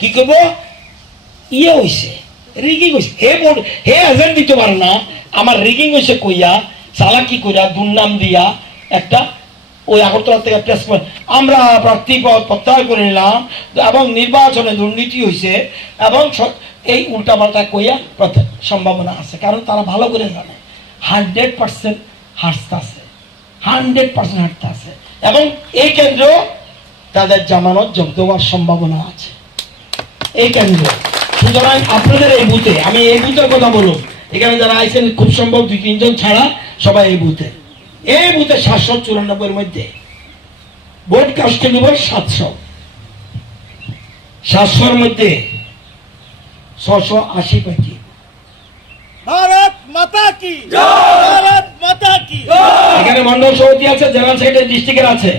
কি করব? ইয়ে হইছে, রিগিং হইছে। হে বোর্ড হে এজেন্ট দিতে পারে না। আমার রিগিং হইছে কইয়া চালাকি কইয়া দুর্নাম দিয়া একটা ওই আগরতলা থেকে প্রেস পয়েন্ট আমরা প্রার্থী প্রত্যাহার করে নিলাম এবং নির্বাচনে দুর্নীতি হয়েছে এবং এই উল্টাপাল্টা কইয়া সম্ভাবনা আছে। কারণ তারা ভালো করে জানে। হান্ড্রেড পার্সেন্ট হাসতে আছে হান্ড্রেড পার্সেন্ট হাঁটতে আছে এবং এই কেন্দ্র তাদের জামানত জমতে হওয়ার সম্ভাবনা আছে। এই কেন্দ্র সুতরাং আপনাদের এই বুথে আমি এই বুথের কথা বলুন এখানে যারা আইছেন খুব সম্ভব দুই তিনজন ছাড়া সবাই এই বুথে। এই বুথে সাতশো চুরানব্বইয়ের মধ্যে ভোট কাস্ট নিব সাতশো। সাতশোর মধ্যে ছশো আশি পাখি ভারত মাতা কি? ভারত মাতা কি? এখানে মন্ডল সভাপতি আছে জেনারেল সেক্রেটারি ডিস্ট্রিক্টের আছে।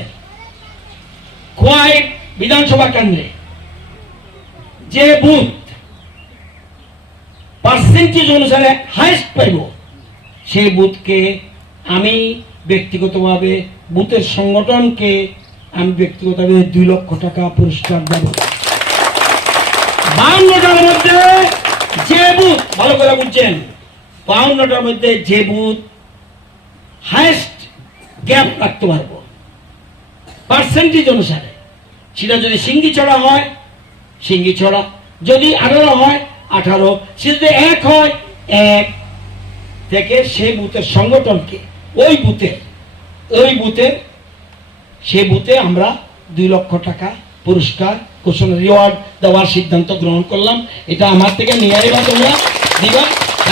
খোয়াই বিধানসভা কেন্দ্রে। যে বুথ পার্সেন্টেজ অনুসারে হাইস্ট পাইব, সেই বুথকে আমি ব্যক্তিগতভাবে, বুথের সংগঠনকে আমি ব্যক্তিগতভাবে দুই লক্ষ টাকা পুরস্কার দেব। বাউন্নটার মধ্যে যে বুথ, ভালো করে বুঝছেন, বাউন্নটার মধ্যে যে বুথ হাইস্ট গ্যাপ রাখতে পারব। পার্সেন্টেজ অনুসারে। সেটা যদি সিঙ্গি ছড়া হয়, সিঙ্গি ছড়া। যদি আঠারো হয়, আঠারো। সে এক হয়, এক। থেকে সেই বুথের সংগঠনকে, ওই বুথের ওই বুথের সে বুথে আমরা দুই লক্ষ টাকা পুরস্কার, ঘোষণা রিওয়ার্ড দেওয়ার সিদ্ধান্ত গ্রহণ করলাম। এটা আমার থেকে নিয়ে আসবা তোমরা দিবা।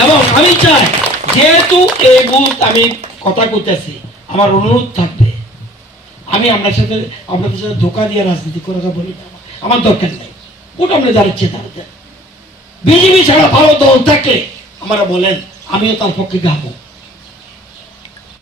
এবং আমি চাই, যেহেতু এই বুথ আমি কথা কইতেছি, আমার অনুরোধ থাকবে আমি আপনার সাথে আপনাদের সাথে ধোকা দিয়ে রাজনীতি করে বলি আমার দরকার নেই। ওটা আমরা যারা ইচ্ছে দাঁড়াতে বিজেপি ছাড়া ভালো দল থাকলে আমরা বলেন, আমিও তার পক্ষে গাবো।